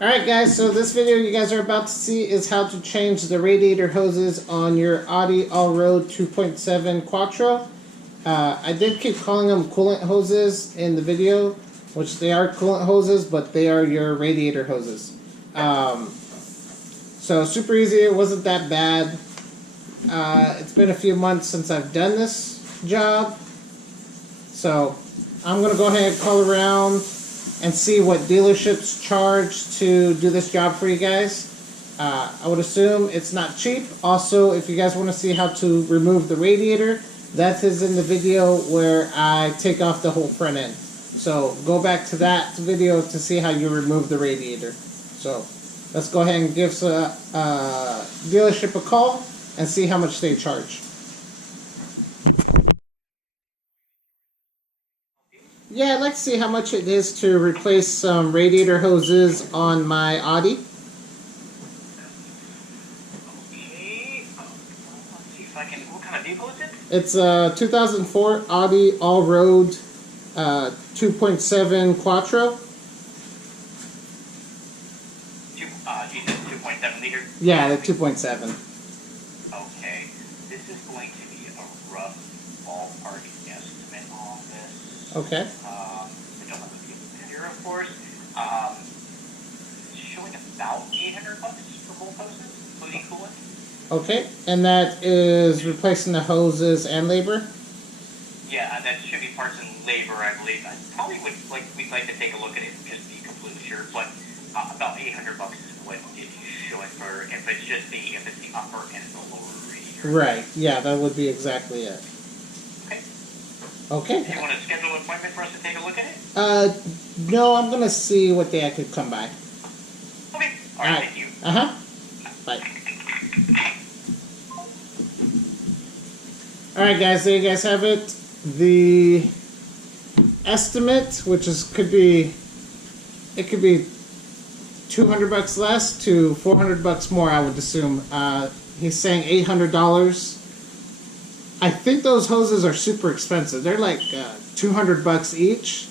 Alright guys, so this video you guys are about to see is how to change the radiator hoses on your Audi Allroad 2.7 Quattro. I did keep calling them coolant hoses in the video, which they are coolant hoses, but they are your radiator hoses. So super easy, it wasn't that bad. It's been a few months since I've done this job. So I'm going to go ahead and call around and see what dealerships charge to do this job for you guys. I would assume it's not cheap. Also, if you guys want to see how to remove the radiator, that is in the video where I take off the whole front end. So go back to that video to see how you remove the radiator. So let's go ahead and give a dealership a call and see how much they charge. Yeah, I'd like to see how much it is to replace some radiator hoses on my Audi. Okay, let's see if I can, what kind of vehicle is it? It's a 2004 Audi Allroad 2.7 Quattro. You said 2.7 liter? Yeah, the 2.7. Okay, this is going to be a rough ballpark estimate on this. Okay. We don't have to be here, of course. It's showing about $800 for both hoses, including coolant. Okay, and that is replacing the hoses and labor? Yeah, that should be parts and labor, I believe. I probably we'd like to take a look at it, just to be completely sure, but about $800 is what it's showing for if it's the upper and the lower radiator. Right, yeah, that would be exactly it. Okay. Do you want to schedule an appointment for us to take a look at it? No, I'm gonna see what day I could come by. Okay. All right, thank you. Bye. Alright guys, there you guys have it. The estimate, which could be $200 less to $400 more, I would assume. He's saying $800. I think those hoses are super expensive. They're like $200 each,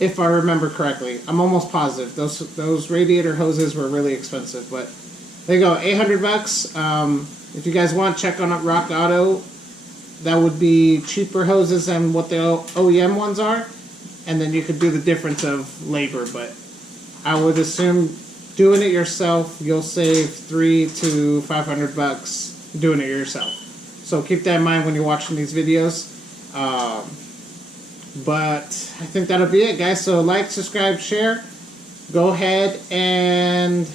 if I remember correctly. I'm almost positive. Those radiator hoses were really expensive, but there you go, $800. If you guys want, check on Rock Auto. That would be cheaper hoses than what the OEM ones are, and then you could do the difference of labor. But I would assume doing it yourself, you'll save $300 to $500 doing it yourself. So keep that in mind when you're watching these videos. But I think that'll be it, guys. So like, subscribe, share. Go ahead and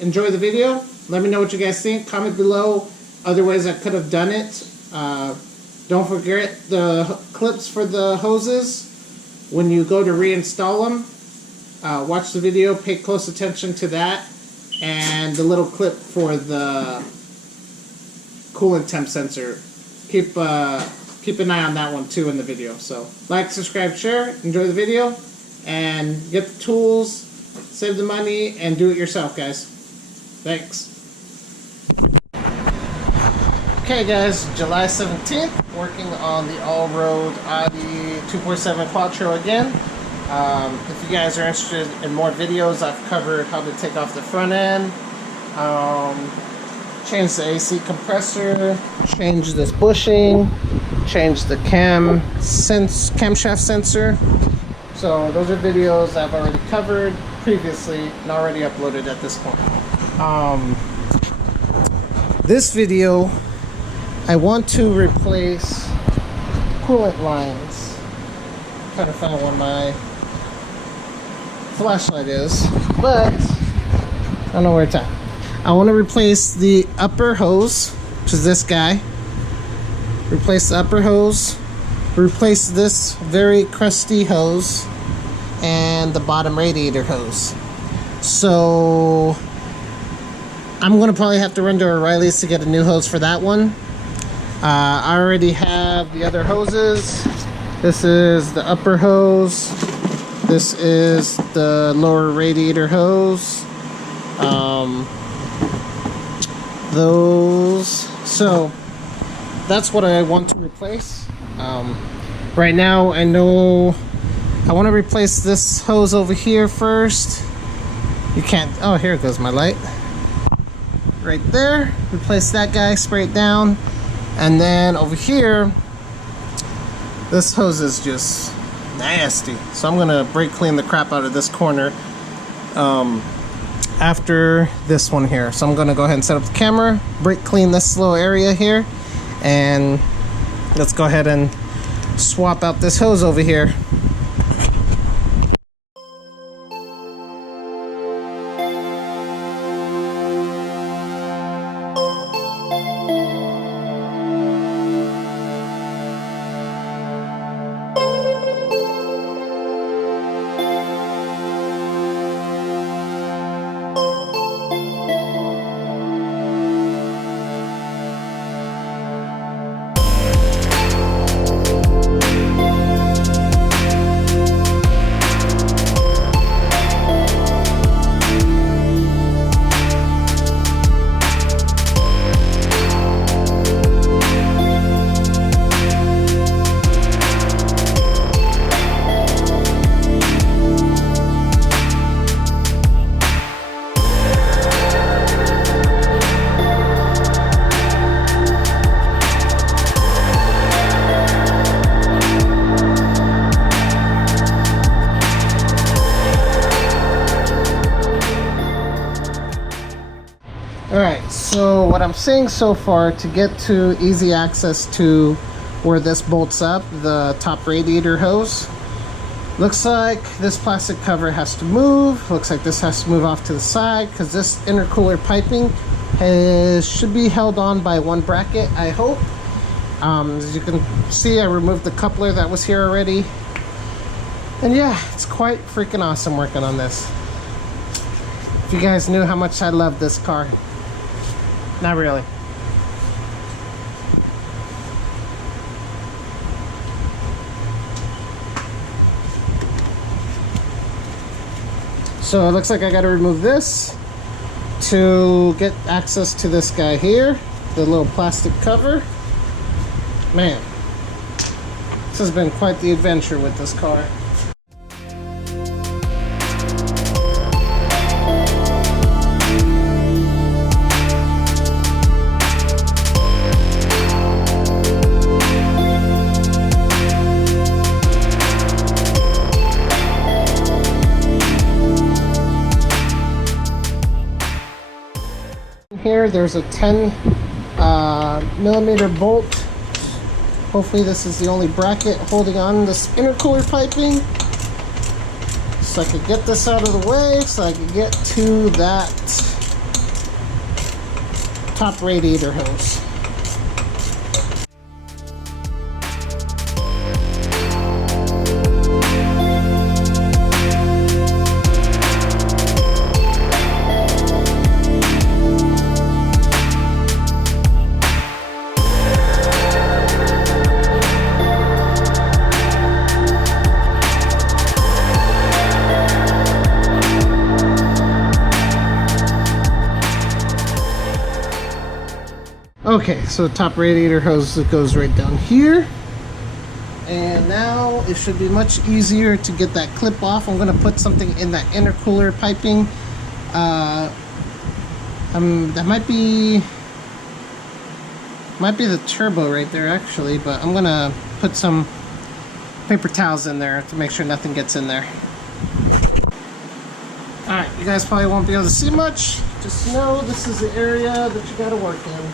enjoy the video. Let me know what you guys think. Comment below other ways I could have done it. Don't forget the clips for the hoses. When you go to reinstall them, watch the video, pay close attention to that, and the little clip for the coolant temp sensor. Keep an eye on that one too in the video. So like, subscribe, share, enjoy the video, and get the tools, save the money, and do it yourself, guys. Thanks. Okay guys, July 17th, working on the Allroad Audi 2.7 Quattro again. If you guys are interested in more videos, I've covered how to take off the front end, change the AC compressor, change this bushing, change the camshaft sensor. So those are videos I've already covered previously and already uploaded at this point. This video, I want to replace coolant lines. I'm trying to find where my flashlight is, but I don't know where it's at. I want to replace the upper hose, which is this guy. Replace the upper hose. Replace this very crusty hose and the bottom radiator hose. So I'm going to probably have to run to O'Reilly's to get a new hose for that one. I already have the other hoses. This is the upper hose. This is the lower radiator hose. So that's what I want to replace. Right now I know I want to replace this hose over here first. You can't, oh, here goes my light. Right there, replace that guy, spray it down. And then over here, this hose is just nasty. So I'm gonna brake clean the crap out of this corner after this one here. So I'm gonna go ahead and set up the camera, brake clean this little area here, and let's go ahead and swap out this hose over here. Alright, so what I'm saying so far, to get to easy access to where this bolts up, the top radiator hose, looks like this plastic cover has to move. Looks like this has to move off to the side because this intercooler piping should be held on by one bracket, I hope. As you can see, I removed the coupler that was here already. And yeah, it's quite freaking awesome working on this. If you guys knew how much I love this car. Not really. So it looks like I got to remove this to get access to this guy here, the little plastic cover. Man, this has been quite the adventure with this car. Here there's a 10 millimeter bolt. Hopefully this is the only bracket holding on this intercooler piping, so I could get this out of the way so I can get to that top radiator hose. Okay, so the top radiator hose goes right down here, and now it should be much easier to get that clip off. I'm going to put something in that intercooler piping. That might be the turbo right there actually, but I'm gonna put some paper towels in there to make sure nothing gets in there. Alright, you guys probably won't be able to see much. Just know this is the area that you gotta work in.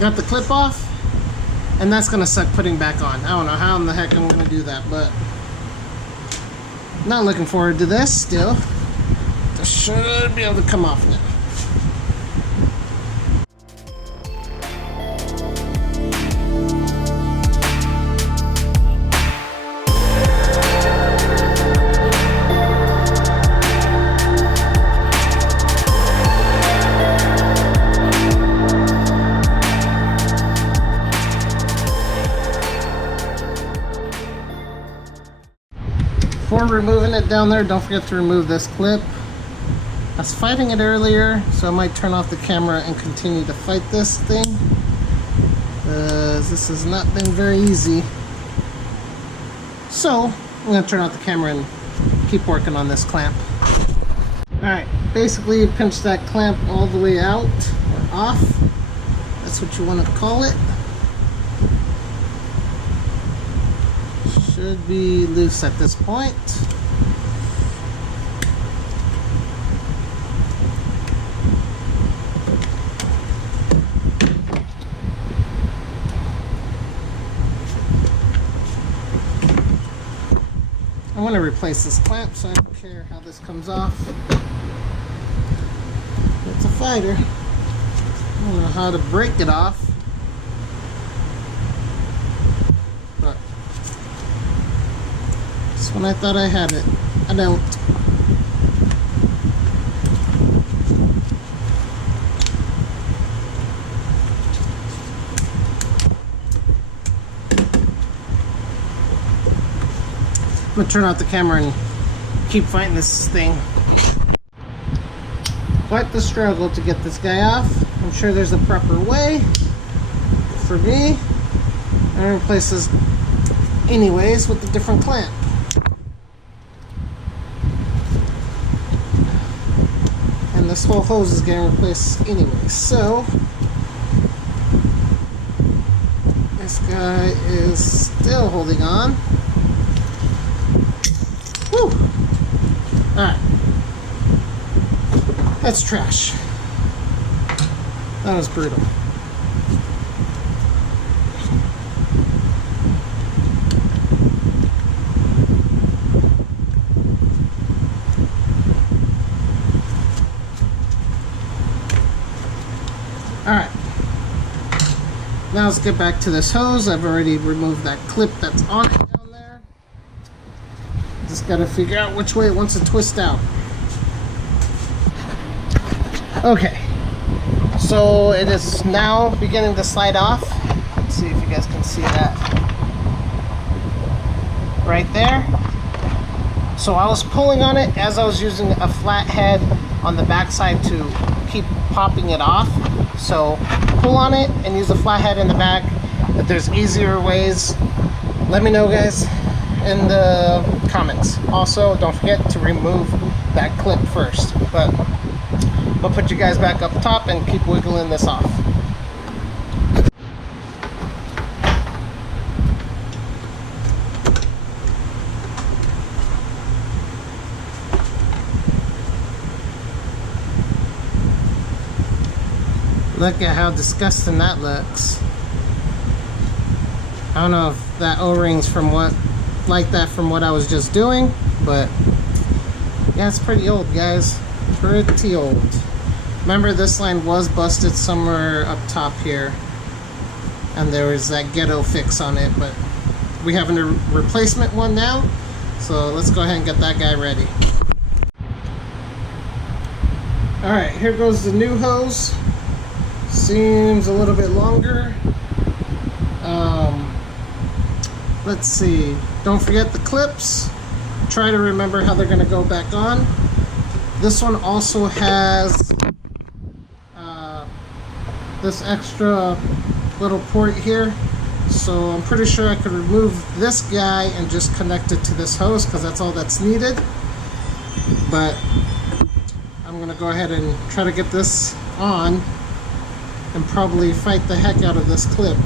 Got the clip off, and that's gonna suck putting back on. I don't know how in the heck I'm gonna do that, but not looking forward to this still. This should be able to come off now. Before removing it down there, don't forget to remove this clip. I was fighting it earlier, so I might turn off the camera and continue to fight this thing. This has not been very easy. So, I'm going to turn off the camera and keep working on this clamp. Alright, basically you pinch that clamp all the way out, or off. That's what you want to call it. Should be loose at this point. I want to replace this clamp, so I don't care how this comes off. It's a fighter. I don't know how to break it off. But this one I thought I had it. I don't. I'm gonna turn off the camera and keep fighting this thing. Quite the struggle to get this guy off. I'm sure there's a proper way. For me, I'm gonna replace this anyways with a different clamp. And this whole hose is getting replaced anyway. So this guy is still holding on. Whew. Alright. That's trash. That was brutal. Alright. Now let's get back to this hose. I've already removed that clip that's on it down there. Just gotta figure out which way it wants to twist out. Okay, so it is now beginning to slide off. Let's see if you guys can see that right there. So I was pulling on it as I was using a flat head on the backside to keep popping it off. So pull on it and use a flat head in the back. If there's easier ways, let me know, guys, in the comments. Also, don't forget to remove that clip first. But I'll put you guys back up top and keep wiggling this off. Look at how disgusting that looks. I don't know if that O-ring's from what I was just doing, but yeah, it's pretty old, guys. Pretty old. Remember, this line was busted somewhere up top here, and there was that ghetto fix on it, but we have a replacement one now, so let's go ahead and get that guy ready. Alright, here goes the new hose. Seems a little bit longer. Let's see. Don't forget the clips. Try to remember how they're going to go back on. This one also has this extra little port here. So I'm pretty sure I could remove this guy and just connect it to this hose, because that's all that's needed. But I'm going to go ahead and try to get this on and probably fight the heck out of this clip.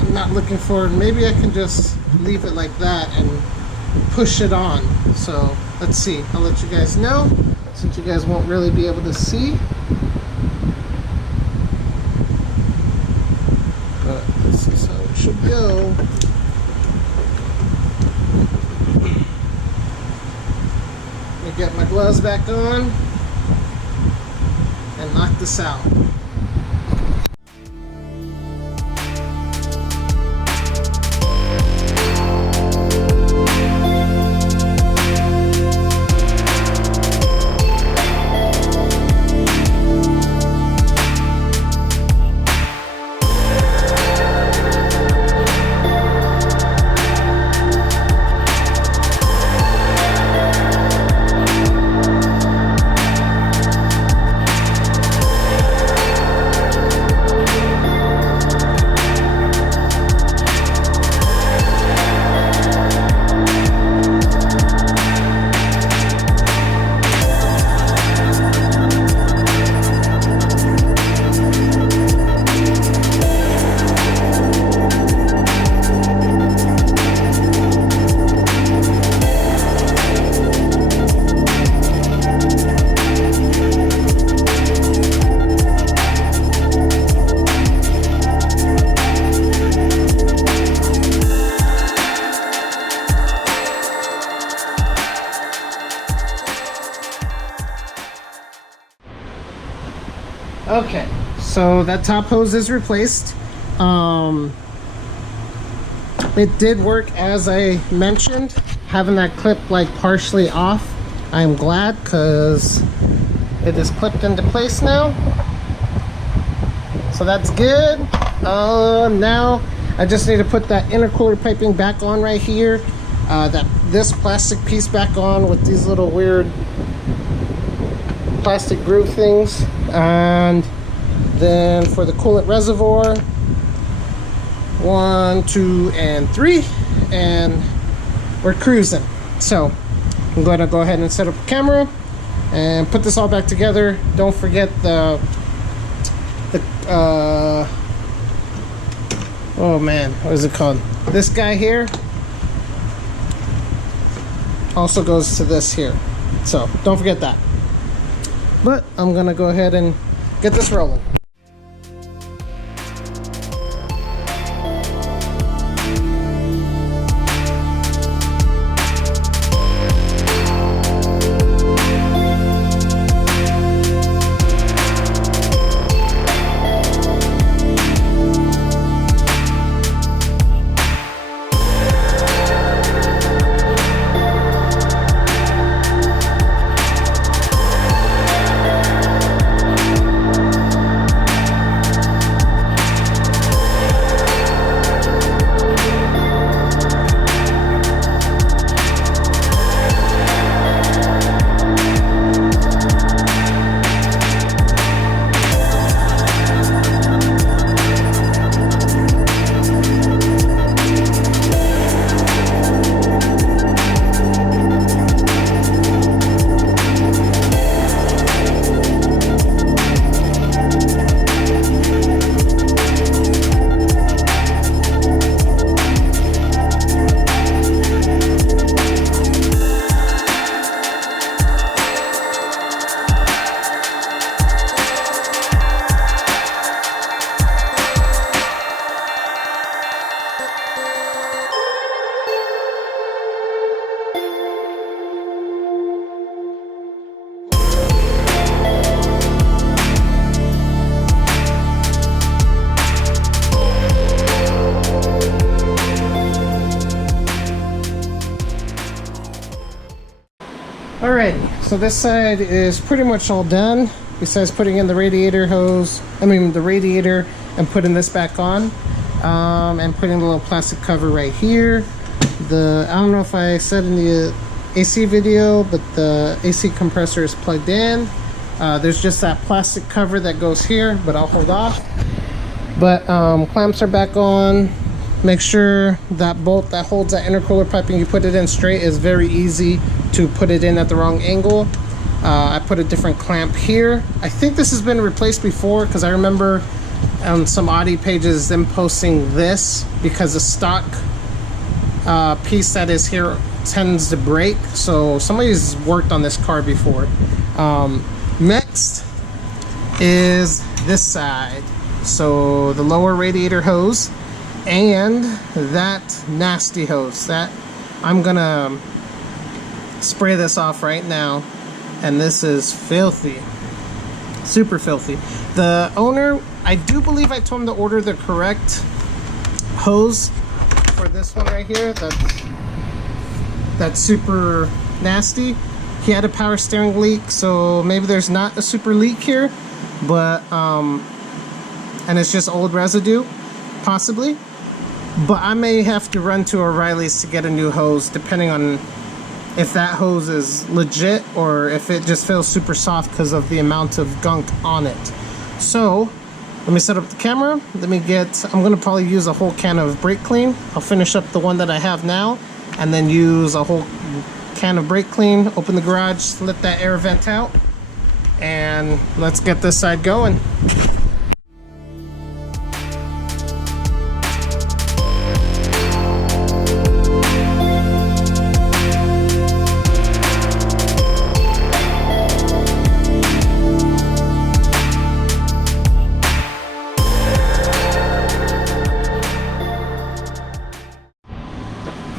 I'm not looking forward. Maybe I can just leave it like that and push it on. So let's see. I'll let you guys know, since you guys won't really be able to see. But this is how it should go. Let me get my gloves back on and knock this out. So that top hose is replaced. It did work as I mentioned, having that clip like partially off. I'm glad because it is clipped into place now. So that's good. Now I just need to put that intercooler piping back on right here. This plastic piece back on with these little weird plastic groove things. And then for the coolant reservoir, 1, 2, and 3, and we're cruising. So I'm going to go ahead and set up a camera and put this all back together. Don't forget the oh man, what is it called? This guy here also goes to this here, so don't forget that. But I'm gonna go ahead and get this rolling. Alrighty, so this side is pretty much all done, besides putting in the radiator hose, the radiator, and putting this back on, and putting the little plastic cover right here. I don't know if I said in the AC video, but the AC compressor is plugged in. There's just that plastic cover that goes here, but I'll hold off. But clamps are back on. Make sure that bolt that holds that intercooler piping, you put it in straight, is very easy to put it in at the wrong angle. I put a different clamp here. I think this has been replaced before, because I remember on some Audi pages them posting this, because the stock piece that is here tends to break. So somebody's worked on this car before. Next is this side. So the lower radiator hose and that nasty hose that I'm gonna spray this off right now, and this is filthy, super filthy. The owner, I do believe I told him to order the correct hose for this one right here. That's super nasty. He had a power steering leak, so maybe there's not a super leak here, but and it's just old residue possibly. But I may have to run to O'Reilly's to get a new hose, depending on if that hose is legit or if it just feels super soft because of the amount of gunk on it. So let me set up the camera. I'm gonna probably use a whole can of brake clean. I'll finish up the one that I have now and then use a whole can of brake clean, open the garage, let that air vent out, and let's get this side going.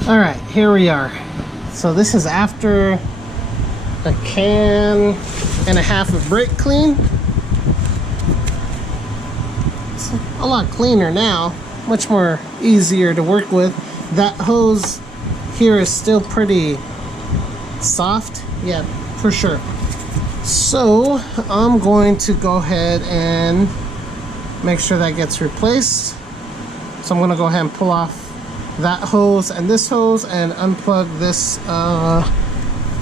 Alright, here we are. So this is after a can and a half of brake clean. It's a lot cleaner now, much more easier to work with. That hose here is still pretty soft, yeah, for sure. So I'm going to go ahead and make sure that gets replaced. So I'm going to go ahead and pull off that hose and this hose and unplug this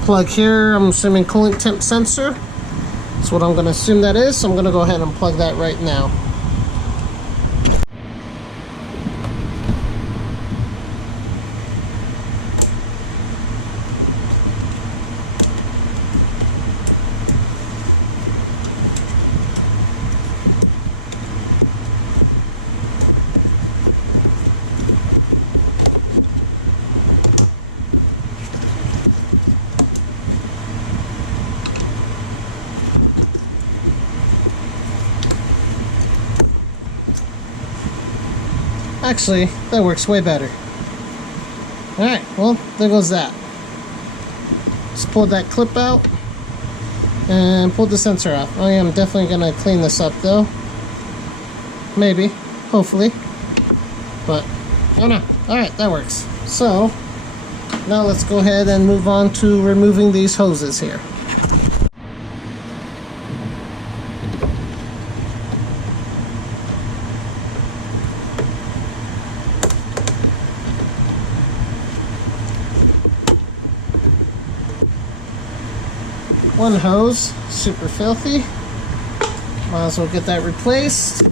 plug here. I'm assuming coolant temp sensor. That's what I'm going to assume that is. So I'm going to go ahead and plug that right now. Actually, that works way better. Alright, well, there goes that. Just pull that clip out and pull the sensor out. I am definitely going to clean this up though. Maybe, hopefully. But, I don't know. Alright, that works. So, now let's go ahead and move on to removing these hoses here. One hose, super filthy. Might as well get that replaced.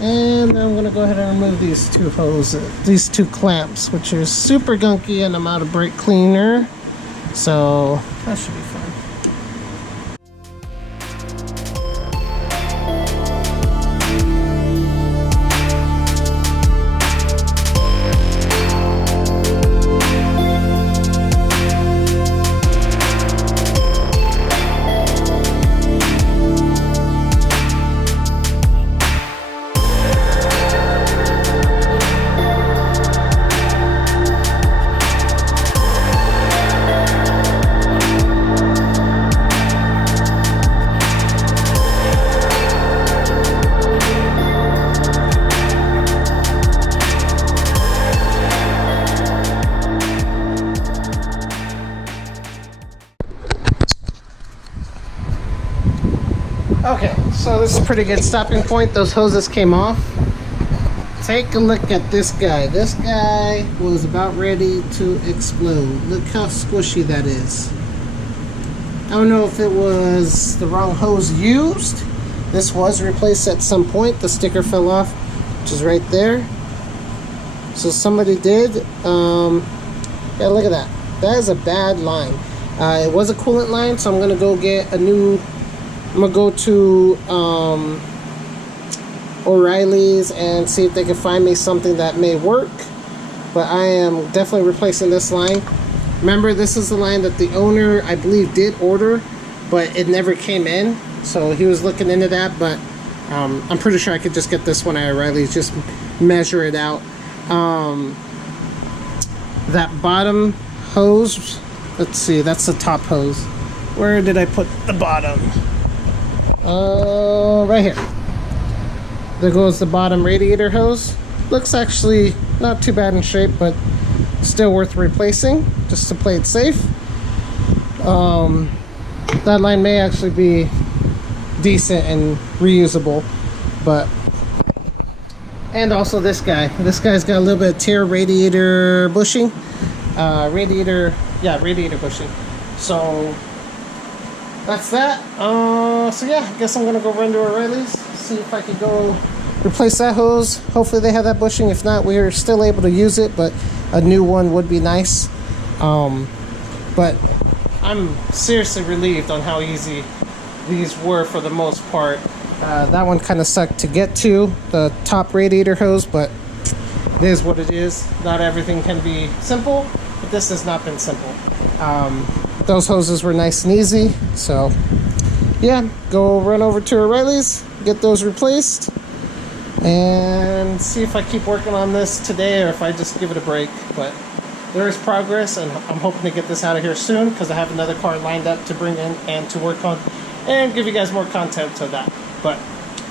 And then I'm going to go ahead and remove these two hoses, these two clamps, which are super gunky, and I'm out of brake cleaner. So that should be fun. Okay, so this is a pretty good stopping point. Those hoses came off. Take a look at this guy. This guy was about ready to explode. Look how squishy that is. I don't know if it was the wrong hose used. This was replaced at some point. The sticker fell off, which is right there. So somebody did. Yeah, look at that. That is a bad line. It was a coolant line, so I'm going to go get a new... I'm going to go to O'Reilly's and see if they can find me something that may work. But I am definitely replacing this line. Remember, this is the line that the owner, I believe, did order, but it never came in. So he was looking into that, but I'm pretty sure I could just get this one at O'Reilly's, just measure it out. That bottom hose, let's see, that's the top hose. Where did I put the bottom? Right here. There goes the bottom radiator hose. Looks actually not too bad in shape, but still worth replacing just to play it safe. That line may actually be decent and reusable, but... And also this guy. This guy's got a little bit of tear radiator bushing. Radiator bushing. So that's that. So yeah, I guess I'm gonna go run to O'Reilly's, see if I could go replace that hose. Hopefully they have that bushing. If not, we are still able to use it, but a new one would be nice. But I'm seriously relieved on how easy these were for the most part. That one kind of sucked to get to, the top radiator hose, but it is what it is. Not everything can be simple, but this has not been simple. Those hoses were nice and easy, so yeah, go run over to O'Reilly's, get those replaced, and see if I keep working on this today or if I just give it a break. But there is progress, and I'm hoping to get this out of here soon because I have another car lined up to bring in and to work on and give you guys more content to that. But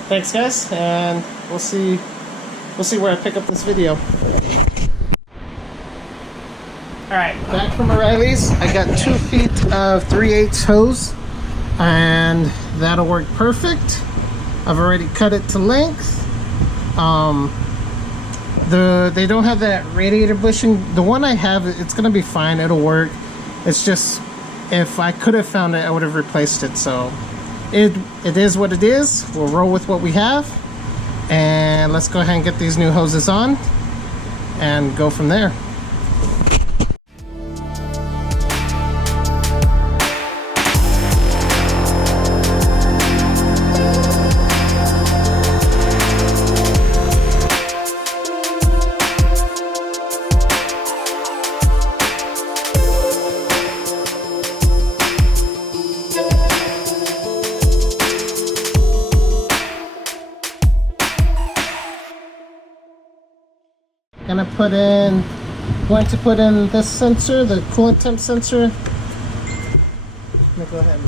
Thanks, guys, and we'll see where I pick up this video. Alright, back from O'Reilly's. I got 2 feet of 3/8 hose, and that'll work perfect. I've already cut it to length. They don't have that radiator bushing. The one I have, it's gonna be fine, it'll work. It's just, if I could have found it, I would have replaced it. So it is what it is. We'll roll with what we have, and let's go ahead and get these new hoses on and go from there. Going to put in this sensor, the coolant temp sensor. Let me go ahead and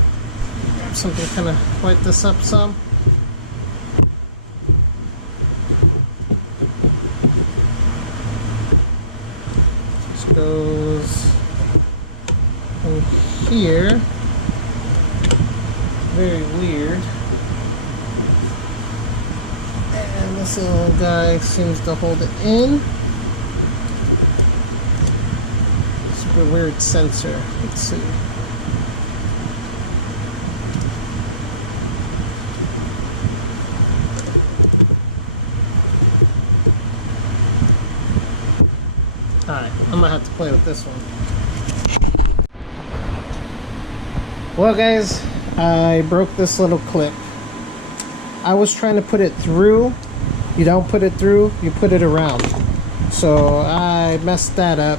grab something to kind of light this up some. This goes in here. Very weird. And this little guy seems to hold it in. Super weird sensor. Let's see. Alright, I'm gonna have to play with this one. Well, guys, I broke this little clip. I was trying to put it through. You don't put it through, you put it around. So I messed that up.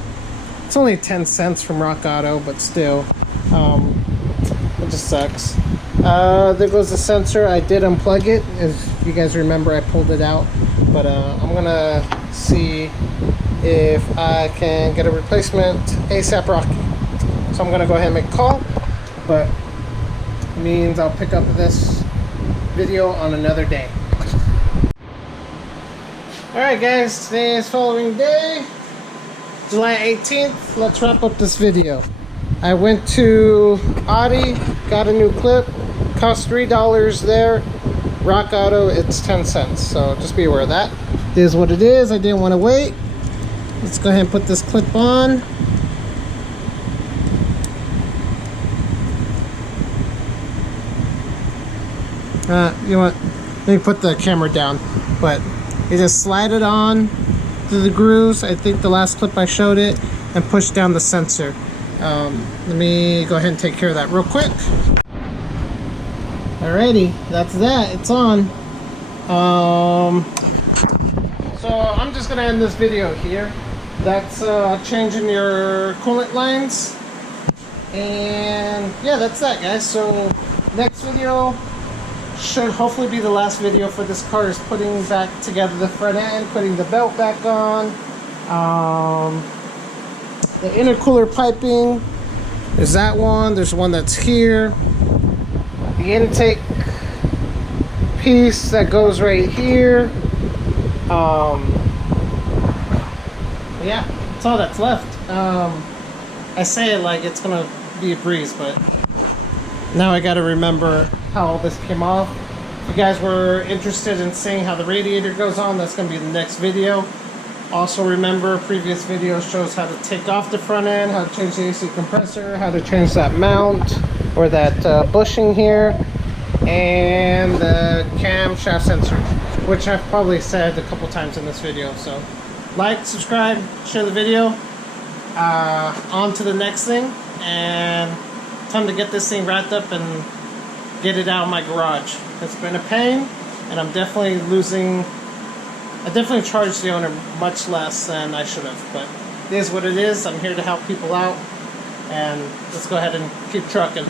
It's only 10 cents from Rock Auto, but still, it just sucks. There goes the sensor. I did unplug it. As you guys remember, I pulled it out. But I'm gonna see if I can get a replacement ASAP Rocky. So I'm gonna go ahead and make a call, but it means I'll pick up this video on another day. Alright guys, today is following day, July 18th. Let's wrap up this video. I went to Audi, got a new clip, cost $3 there. Rock Auto, it's 10 cents, so just be aware of that. It is what it is. I didn't want to wait. Let's go ahead and put this clip on. You know what? Let me put the camera down. But you just slide it on through the grooves. I think the last clip I showed it, and push down the sensor. Let me go ahead and take care of that real quick. Alrighty, that's that. It's on. So I'm just gonna end this video here. That's changing your coolant lines, and yeah, that's that, guys. So next video should hopefully be the last video for this car, is putting back together the front end, putting the belt back on, the intercooler piping. There's that one. There's one that's here. The intake piece that goes right here. Yeah, that's all that's left. I say it like it's gonna be a breeze, but now I gotta remember how all this came off. If you guys were interested in seeing how the radiator goes on, that's gonna be the next video. Also remember, previous video shows how to take off the front end, how to change the AC compressor, how to change that mount or that bushing here, and the camshaft sensor, which I've probably said a couple times in this video. So like, subscribe, share the video. On to the next thing, and time to get this thing wrapped up and get it out of my garage. It's been a pain, and I'm definitely losing. I definitely charged the owner much less than I should have, but it is what it is. I'm here to help people out, and let's go ahead and keep trucking.